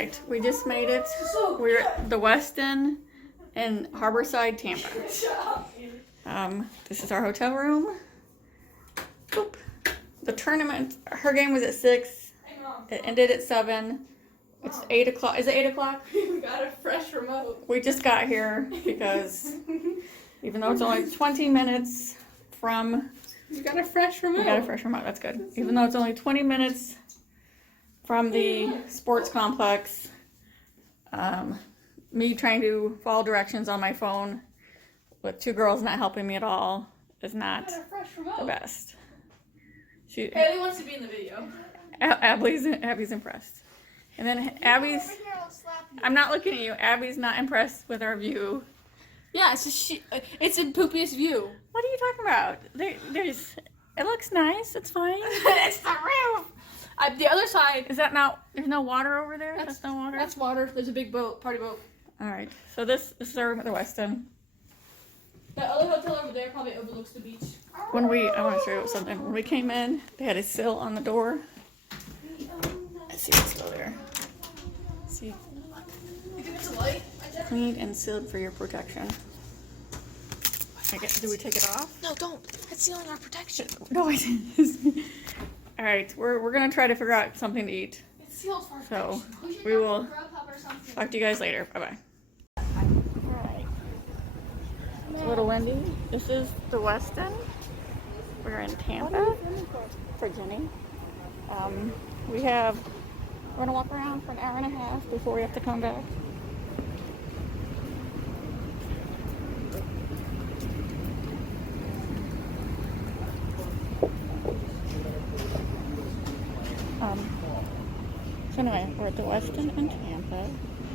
right, we just made it. We're at the Westin in Harborside, Tampa. This is our hotel room. Boop. The tournament, her game was at 6. It ended at 7. It's 8 o'clock. Is it 8 o'clock? We got a fresh remote. We just got here because even though it's only 20 minutes from... We got a fresh remote. We got a fresh remote, that's good. Even though it's only 20 minutes from the sports complex, me trying to follow directions on my phone with 2 girls not helping me at all is not the best. Haley wants to be in the video. Abby's impressed. And then Abby's, I'm not looking at you, Abby's not impressed with our view. Yeah, it's a poopiest view. What are you talking about? It looks nice, it's fine. It's the roof! The other side... Is that not, there's no water over there? That's no water? That's water. There's a big boat, party boat. Alright, so this is our room at the Westin. The other hotel over there probably overlooks the beach. I want to show you something. When we came in, they had a sill on the door. Let's see what's still there. See, You think it's a light? cleaned and sealed for your protection. I guess, do we take it off? No, don't. That's sealing our protection. No, I didn't. Alright, we're gonna try to figure out something to eat. It's sealed for our So, protection. we will talk to you guys later. Bye-bye. Alright. Little Wendy, this is the Westin. We're in Tampa for Jenny. We're gonna walk around for an hour and a half before we have to come back. So anyway, we're at the Westin in Tampa.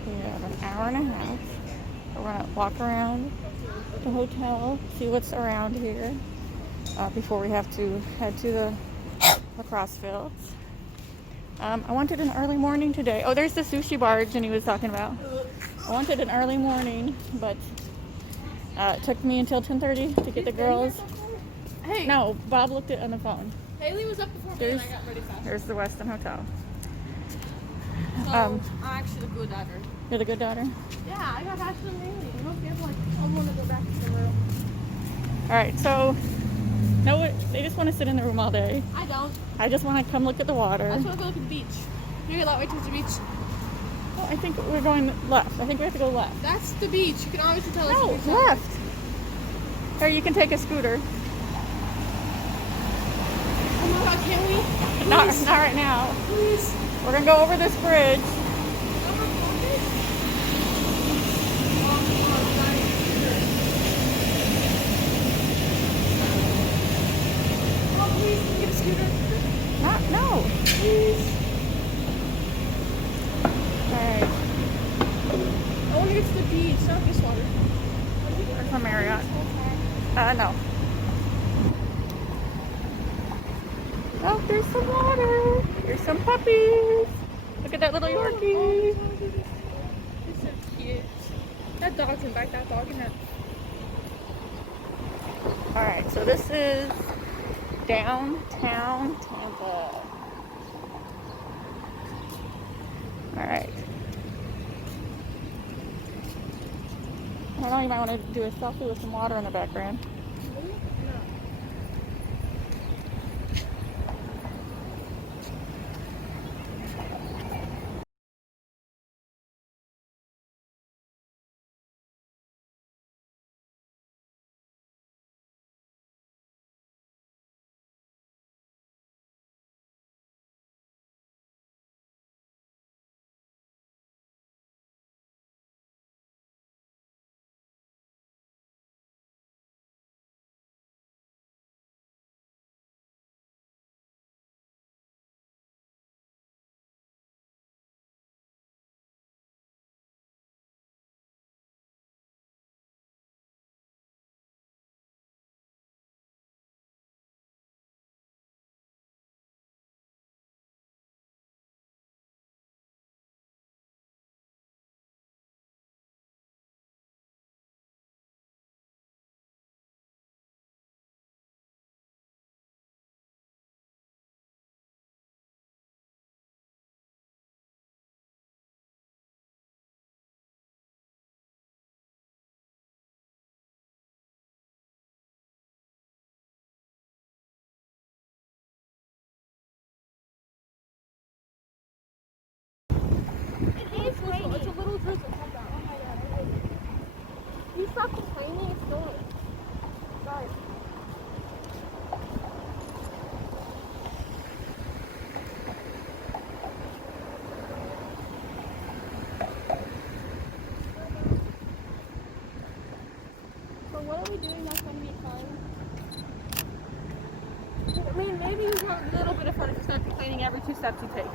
We have an hour and a half. We're gonna walk around the hotel, see what's around here before we have to head to the lacrosse fields. I wanted an early morning today. Oh, there's the sushi bar Jenny was talking about. I wanted an early morning, but it took me until 10:30 to get the girls. Hey. No, Bob looked at it on the phone. Haley was up before me and I got ready fast. There's the Westin Hotel. So, I'm actually the good daughter. You're the good daughter? Yeah, I got faster than Haley. You must be able to, I want to go back to the room. Alright, so no, they just want to sit in the room all day. I don't. I just want to come look at the water. I just want to go look at the beach. Maybe a lot way towards the beach. Oh, I think we're going left. I think we have to go left. That's the beach. You can obviously tell No, it's the beach. left. Here, you can take a scooter. Oh my god, can we? Not right now. Please. We're going to go over this bridge. No. Please. Alright. I want to get to the beach, not this water. There's a Marriott. No. Oh, there's some water. There's some puppies. Look at that little Yorkie. It's so cute. That dog's in back, that dog in that. Alright, so this is downtown Tampa. Alright. I know you might want to do a selfie with some water in the background. few steps you take.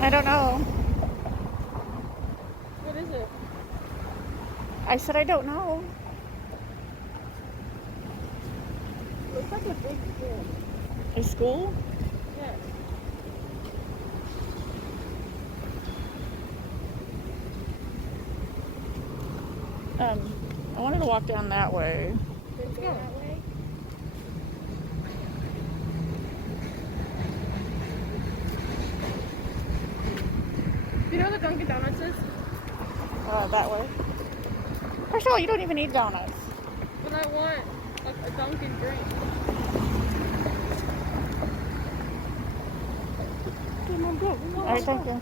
I don't know. What is it? I said I don't know. Looks like a big school. A school? Yes. I wanted to walk down that way. Let's go. You know what the Dunkin' Donuts is? That way. First of all, you don't even need donuts. But I want a Dunkin' drink. All right, thank you.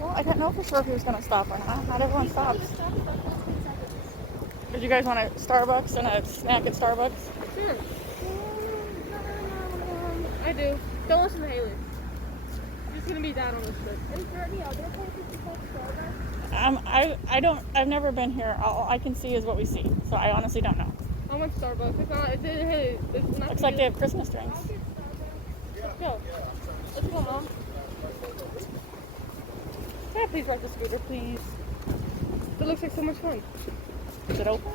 Well, I didn't know for sure if he was going to stop or not. Not everyone stops. Did you guys want a Starbucks and a snack at Starbucks? Sure. I do. Don't listen to Haley. It's gonna be that on this trip. Is there any other places besides Starbucks? I've never been here. All I can see is what we see. So I honestly don't know. I want Starbucks. It's not. It's not. Looks like they have Christmas drinks. Let's go. Let's go, Mom. Can I please ride the scooter, please? It looks like so much fun. Is it open? I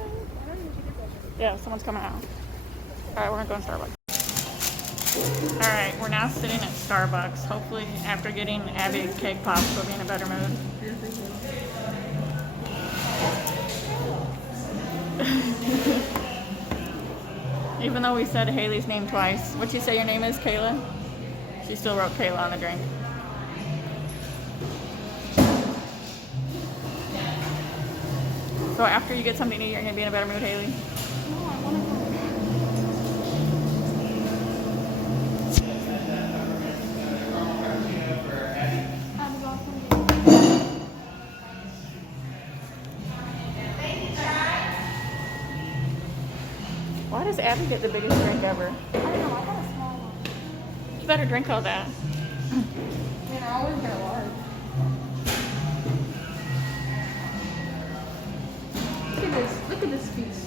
don't even see this. Yeah, someone's coming out. All right, we're gonna go in Starbucks. All right, we're now sitting at Starbucks. Hopefully, after getting Abby cake pops, we'll be in a better mood. Even though we said Haley's name twice. What'd you say your name is, Kayla? She still wrote Kayla on the drink. So after you get something to eat, you're gonna be in a better mood, Haley? No, I want to go. Why does Abby get the biggest drink ever? I don't know. I got a small one. You better drink all that. I mean, I always get a large. Look at this. Look at this feast.